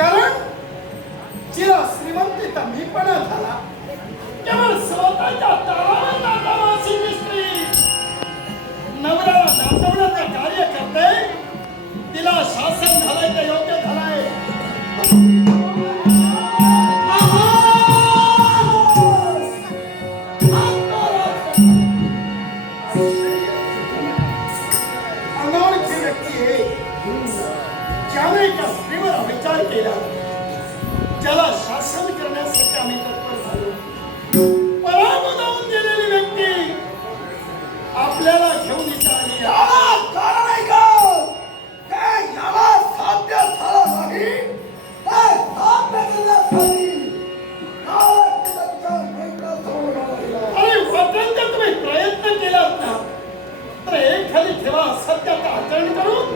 कारण जिला श्रीमंतीचा मी पण झाला. केवळ स्वतःच्या तळावर नाकामाशी दिसली नवऱ्याला नाचवण्याचं कार्य करते. तिला शासन घालायचं योग्य झालंय अनोळखी एका विचार केला. ज्याला शासन करण्यासाठी आम्ही तत्पर झालो. पराभूत गेलेली व्यक्ती आपल्याला घेऊन. याला कारण आहे का? ते याला साध्य झालं नाही. साध्य करण्यासाठी काय. अरे तर तुम्ही प्रयत्न केलात ना. तर एखादी ठेवा सत्याचं आचरण करून